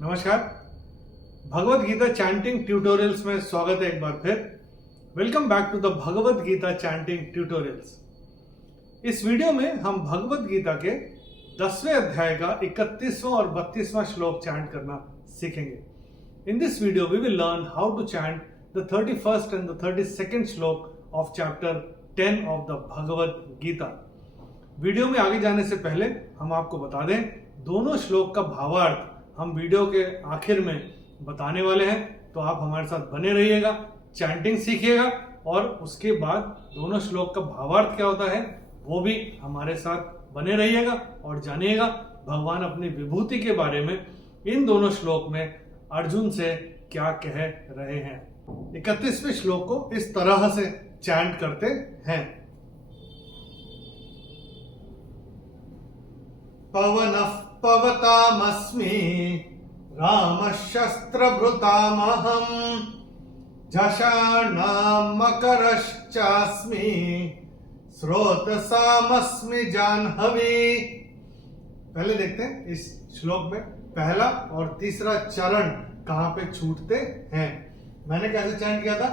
नमस्कार। भगवत Gita chanting tutorials में स्वागत है एक बार फिर। Welcome back to the Bhagavad Gita chanting tutorials. इस वीडियो में हम भगवत गीता के 10वें अध्याय का 31वां और 32वां श्लोक चैंट करना सीखेंगे। In this video we will learn how to chant the 31st and the 32nd shloka of chapter 10 of the Bhagavad Gita. Video में आगे जाने से पहले हम आपको बता दें, दोनों श्लोक का भावार्थ हम वीडियो के आखिर में बताने वाले हैं, तो आप हमारे साथ बने रहिएगा, चैंटिंग सीखिएगा और उसके बाद दोनों श्लोक का भावार्थ क्या होता है वो भी हमारे साथ बने रहिएगा और जानिएगा भगवान अपनी विभूति के बारे में इन दोनों श्लोक में अर्जुन से क्या कह रहे हैं। 31वें श्लोक को इस तरह से चैंट करते हैं। पवनः पवतामस्मि रामः शस्त्रभृतामहम् झषाणां मकरश्चास्मि स्रोतसामस्मि जाह्नवी। पहले देखते हैं इस श्लोक में पहला और तीसरा चरण कहां पे छूटते हैं। मैंने कैसे चैंट किया था?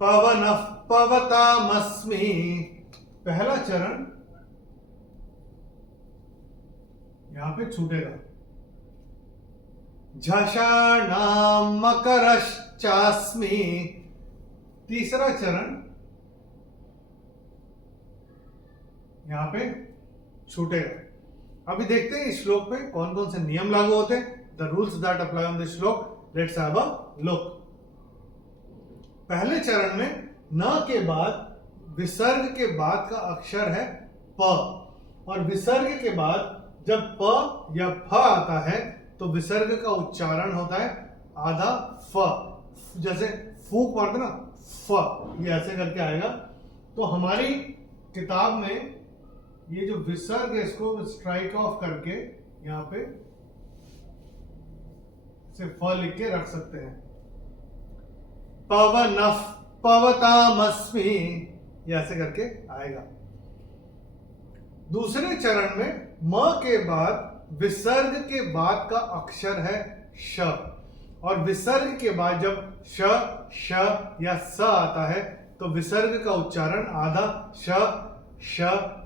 पवनः पवतामस्मि, पहला चरण यहां पे छूटेगा। झषाणां मकरश्चास्मि, तीसरा चरण यहां पे छूटेगा। अभी देखते हैं इस श्लोक में कौन कौन से नियम लागू होते हैं। The rules that apply on this श्लोक, लेट्स हैव अ लुक। पहले चरण में न के बाद विसर्ग के बाद का अक्षर है प, और विसर्ग के बाद जब प या फ आता है तो विसर्ग का उच्चारण होता है आधा फ। जैसे फूक मारते ना, फ, ये ऐसे करके आएगा। तो हमारी किताब में ये जो विसर्ग है इसको स्ट्राइक ऑफ करके यहां पे से फ लिख के रख सकते हैं। पवनः पवतामस्मि, ये ऐसे करके आएगा। दूसरे चरण में म के बाद विसर्ग के बाद का अक्षर है श, और विसर्ग के बाद जब श, श या स आता है तो विसर्ग का उच्चारण आधा श, श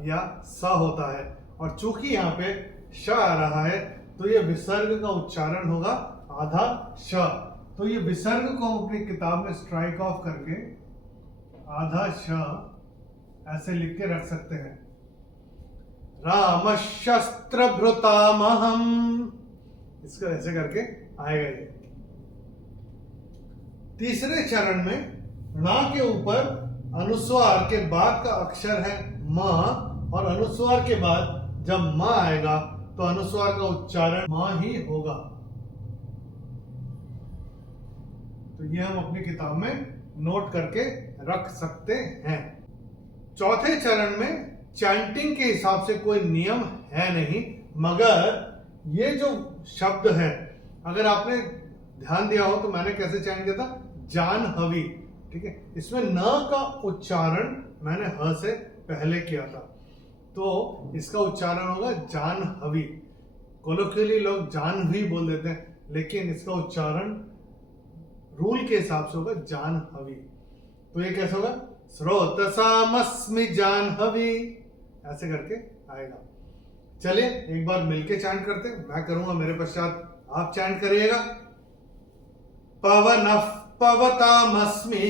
या स होता है। और चूंकि यहाँ पे श आ रहा है तो ये विसर्ग का उच्चारण होगा आधा श। तो ये विसर्ग को हम अपनी किताब में स्ट्राइक ऑफ करके आधा श ऐसे लिख के रख सकते हैं। रामः शस्त्रभृतामहम्, इसको ऐसे करके आएगा ये। तीसरे चरण में णा के ऊपर अनुस्वार के बाद का अक्षर है म, और अनुस्वार के बाद जब म आएगा तो अनुस्वार का उच्चारण म ही होगा। तो ये हम अपनी किताब में नोट करके रख सकते हैं। चौथे चरण में चैंटिंग के हिसाब से कोई नियम है नहीं, मगर ये जो शब्द है अगर आपने ध्यान दिया हो तो मैंने कैसे चैंट किया था? जाह्नवी, ठीक है। इसमें न का उच्चारण मैंने ह से पहले किया था, तो इसका उच्चारण होगा जाह्नवी। कोलोक्वियली लोग जाह्नवी बोल देते हैं, लेकिन इसका उच्चारण रूल के हिसाब से होगा जाह्नवी। तो ये कैसे होगा? स्रोतसामस्मि जाह्नवी, ऐसे करके आएगा। चलिए एक बार मिलके चैंट करते हैं। मैं करूंगा, मेरे पश्चात आप चैंट करिएगा। पवनः पवतामस्मि,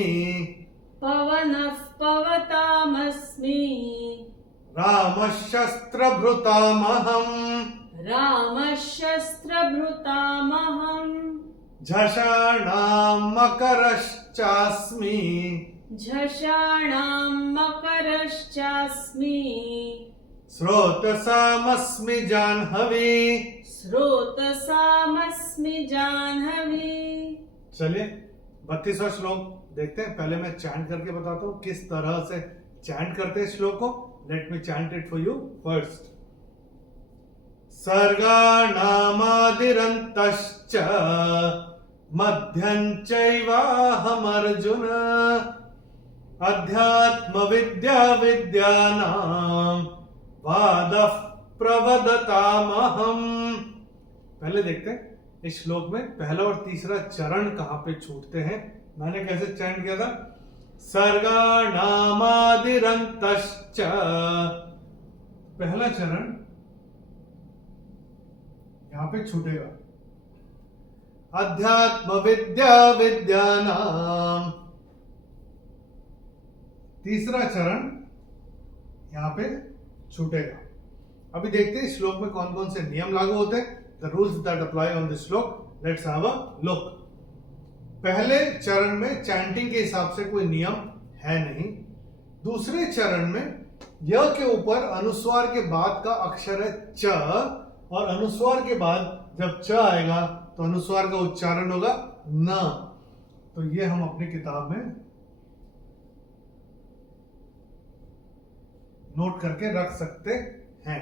पवनः पवतामस्मि, रामः शस्त्रभृतामहम्, रामः शस्त्रभृतामहम्, झषाणां मकरश्चास्मि, झषाणां मकरश्चास्मि, स्रोतसामस्मि जाह्नवी, स्रोतसामस्मि जाह्नवी। चलिए 32वां श्लोक देखते हैं। पहले मैं चैंट करके बताता हूँ किस तरह से चैंट करते हैं श्लोक को। Let me chant it for you first. सर्गाणामादिरन्तश्च मध्यं चैवाहमर्जुन, अध्यात्म विद्या विद्यानां वादः प्रवदतामहम्। पहले देखते हैं इस श्लोक में पहला और तीसरा चरण कहां पे छूटते हैं। मैंने कैसे चैंट किया था, सर्गाणामादिरन्तश्च, पहला चरण यहां पे छूटेगा। अध्यात्म विद्या विद्यानाम, तीसरा चरण यहां पे छूटेगा। अभी देखते हैं श्लोक में कौन कौन से नियम लागू होते हैं। The rules that apply on this श्लोक, लेट्स हैव अ लुक। पहले चरण में चैंटिंग के हिसाब से कोई नियम है नहीं। दूसरे चरण में य के ऊपर अनुस्वार के बाद का अक्षर है च, और अनुस्वार के बाद जब च आएगा तो अनुस्वार का उच्चारण होगा न। तो ये हम अपनी किताब में नोट करके रख सकते हैं।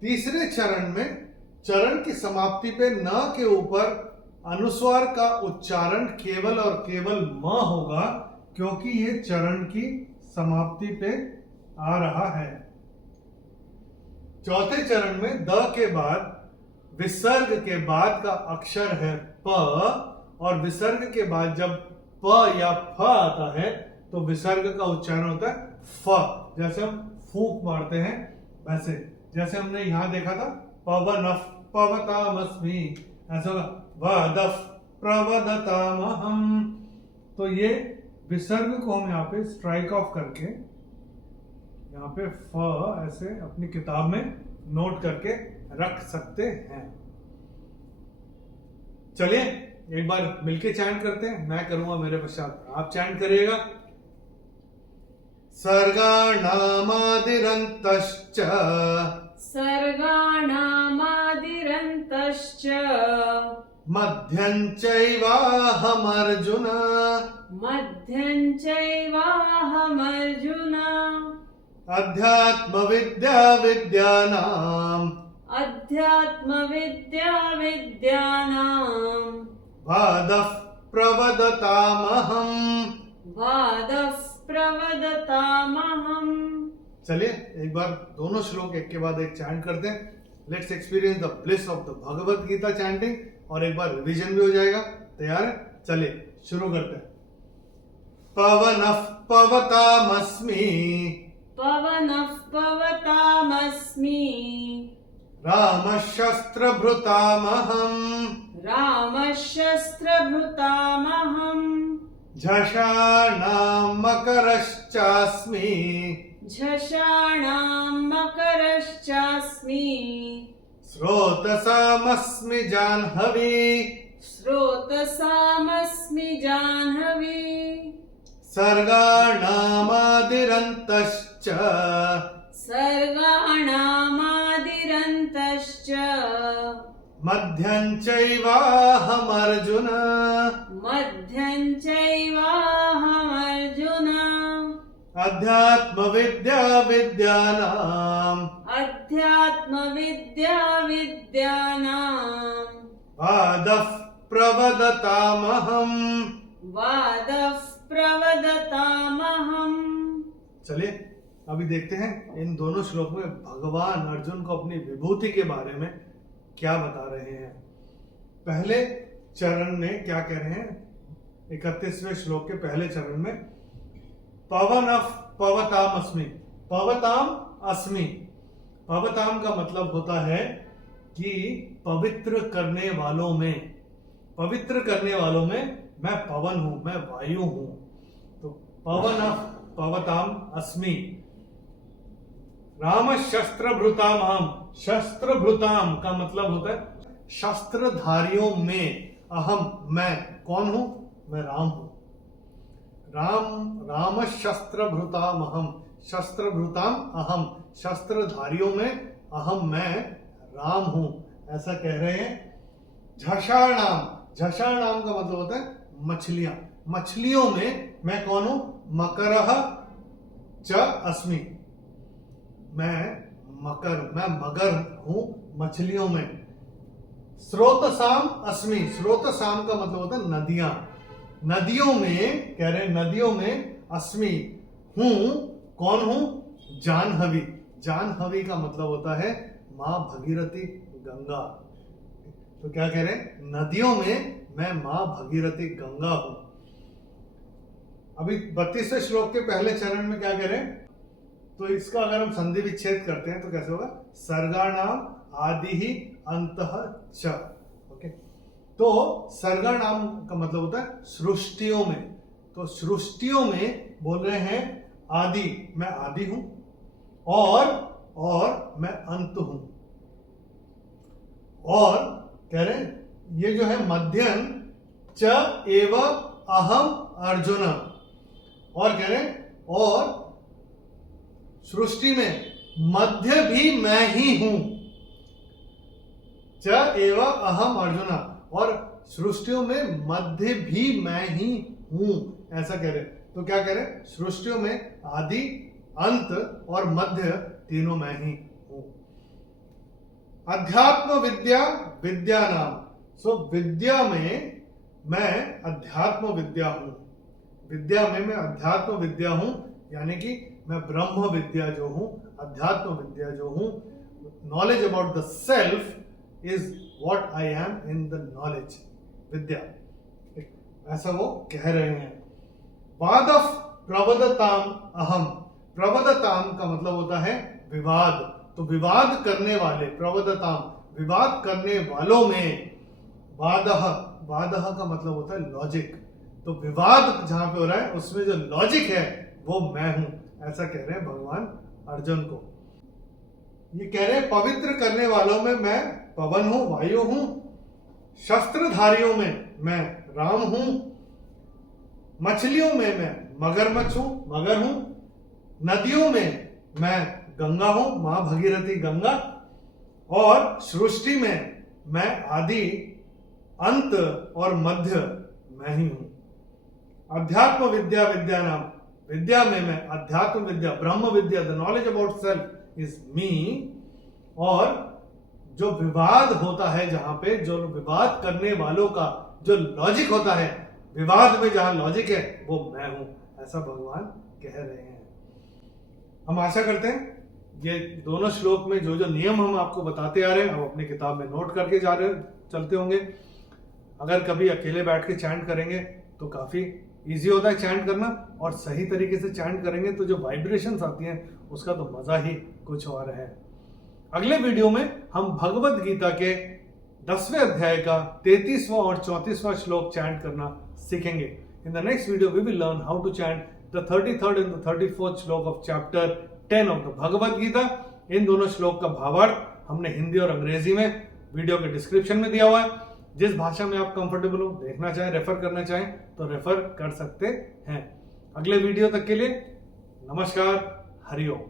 तीसरे चरण में चरण की समाप्ति पे न के ऊपर अनुस्वार का उच्चारण केवल और केवल म होगा, क्योंकि ये चरण की समाप्ति पे आ रहा है। चौथे चरण में द के बाद विसर्ग के बाद का अक्षर है प, और विसर्ग के बाद जब प या फ आता है तो विसर्ग का उच्चारण होता है फ। जैसे हम फूंक मारते हैं वैसे, जैसे हमने यहां देखा था पवनफ पवतामस्मि, ऐसा होगा वदफ प्रवदतामहम। तो ये विसर्ग को हम यहाँ पे स्ट्राइक ऑफ करके यहाँ पे फ ऐसे अपनी किताब में नोट करके रख सकते हैं। चलिए एक बार मिलके चैंट करते हैं। मैं करूंगा, मेरे पश्चात आप चैंट करिएगा। सर्गाणामादिरन्तश्च, सर्गाणामादिरन्तश्च, मध्यं चैवाहमर्जुन, मध्यं चैवाहमर्जुन, अध्यात्मविद्या विद्यानाम्, अध्यात्मविद्या विद्यानाम्, वादः प्रवदतामहम्, वादः प्रवदतामहम्। चलिए एक बार दोनों श्लोक एक के बाद एक चैंट करते हैं। Let's experience the bliss of the Bhagavad Gita chanting, और एक बार रिवीजन भी हो जाएगा। तैयार है? चलिए शुरू करते हैं। पवनः पवतामस्मि, पवनः पवतामस्मि, रामः शस्त्रभृतामहम्, रामः शस्त्रभृतामहम्, झषाणां मकरश्चास्मि, झषाणां मकरश्चास्मि, स्रोतसामस्मि जाह्नवी, स्रोतसामस्मि जाह्नवी, सर्गाणामादिरन्तश्च, सर्गाणामादिरन्तश्च, मध्यं चैवाहमर्जुन, मध्यं चैवाहमर्जुन, अध्यात्मविद्या विद्यानाम्, अध्यात्मविद्या विद्यानाम्, वादः प्रवदतामहम्। वादः प्रवदतामहम्। चलिए अभी देखते हैं इन दोनों श्लोक में भगवान अर्जुन को अपनी विभूति के बारे में क्या बता रहे हैं। पहले चरण में क्या कह रहे हैं, 31वें श्लोक के पहले चरण में पवनः पवतामस्मि, पवताम अस्मि। पवताम का मतलब होता है कि पवित्र करने वालों में, पवित्र करने वालों में मैं पवन हूं, मैं वायु हूं। तो पवनः पवताम अस्मि। राम शस्त्रभृतामहम्, शस्त्रभृताम का मतलब होता है शस्त्रधारियों में। अहम मैं कौन हूं, मैं राम हूं। राम शस्त्रभृतामहम्, शस्त्रभृताम अहम, शस्त्रधारियों में अहम मैं राम हूं, ऐसा कह रहे हैं। झषाणाम, झषाणाम का मतलब होता है मछलियां, मछलियों में मैं कौन हूं, मकरः च अस्मि, मैं मगर हूं मछलियों में। स्रोतसाम अस्मि, स्रोतसाम का मतलब होता है नदियां, नदियों में कह रहे हैं, नदियों में अस्मि हूं, कौन हूं, जाह्नवी। जाह्नवी का मतलब होता है मां भगीरथी, गंगा। तो क्या कह रहे हैं, नदियों में मैं मां भगीरथी गंगा हूं। अभी 32वें श्लोक के पहले चरण में क्या कह रहे हैं, तो इसका अगर हम संधि विच्छेद करते हैं तो कैसे होगा, सर्गाणाम आदि ही अंतः च। ओके, तो सर्गाणाम का मतलब होता है सृष्टियों में, तो सृष्टियों में बोल रहे हैं आदि, मैं आदि हूं, और मैं अंत हूं। और कह रहे हैं ये जो है मध्यम च एव अहम अर्जुन, और कह रहे हैं और सृष्टि में मध्य भी मैं ही हूं, च एव अहम अर्जुन, और सृष्टियों में मध्य भी मैं ही हूं, ऐसा कह रहे हैं। तो क्या कह रहे हैं, सृष्टियों में आदि, अंत और मध्य तीनों मैं ही हूं। अध्यात्म विद्या विद्या नाम, सो विद्या में मैं अध्यात्म विद्या हूं, विद्या में मैं अध्यात्म विद्या हूं, यानी कि मैं ब्रह्म विद्या जो हूं, अध्यात्म विद्या जो हूं, knowledge about the self is what I am in the knowledge, विद्या, ऐसा वो कह रहे हैं। वाद ऑफ प्रवदताम अहम, प्रवदताम का मतलब होता है विवाद, तो विवाद करने वाले, प्रवदताम विवाद करने वालों में, वादह, वादह का मतलब होता है लॉजिक, तो विवाद जहां पे हो रहा है उसमें जो लॉजिक है वो मैं हूं, ऐसा कह रहे हैं भगवान अर्जुन को। ये कह रहे हैं पवित्र करने वालों में मैं पवन हूं, वायु हूं, शस्त्रधारियों में मैं राम हूं, मछलियों में मैं मगरमच्छ हूं, मगर हूं, नदियों में मैं गंगा हूं, मां भगीरथी गंगा, और सृष्टि में मैं आदि, अंत और मध्य मैं ही हूं। अध्यात्म विद्या विद्या नाम, विद्या में मैं अध्यात्म विद्या, ब्रह्म विद्या, the knowledge about self is me, और जो विवाद होता है, जहां पे जो विवाद करने वालों का जो लॉजिक होता है, विवाद में जहां लॉजिक है वो मैं हूं, ऐसा भगवान कह रहे हैं। हम आशा करते हैं ये दोनों श्लोक में जो जो नियम हम आपको बताते आ रहे हैं, आप अपनी किताब में नोट करके जा रहे चलते होंगे। अगर कभी अकेले बैठ के चैंट करेंगे तो काफी इजी होता है चैंट करना, और सही तरीके से चैंट करेंगे तो जो वाइब्रेशंस आती हैं उसका तो मजा ही कुछ और है। अगले वीडियो में हम भगवत गीता के 10वें अध्याय का 33वां और 34वां श्लोक चैंट करना सीखेंगे। In the next video we will learn how to chant the 33rd and the 34th shloka of chapter 10 of the Bhagavad Gita. इन दोनों श्लोक का भावार्थ हमने हिंदी और अंग्रेजी में वीडियो के डिस्क्रिप्शन में दिया हुआ है। जिस भाषा में आप कंफर्टेबल हो, देखना चाहें, रेफर करना चाहें तो रेफर कर सकते हैं। अगले वीडियो तक के लिए नमस्कार, हरिओम।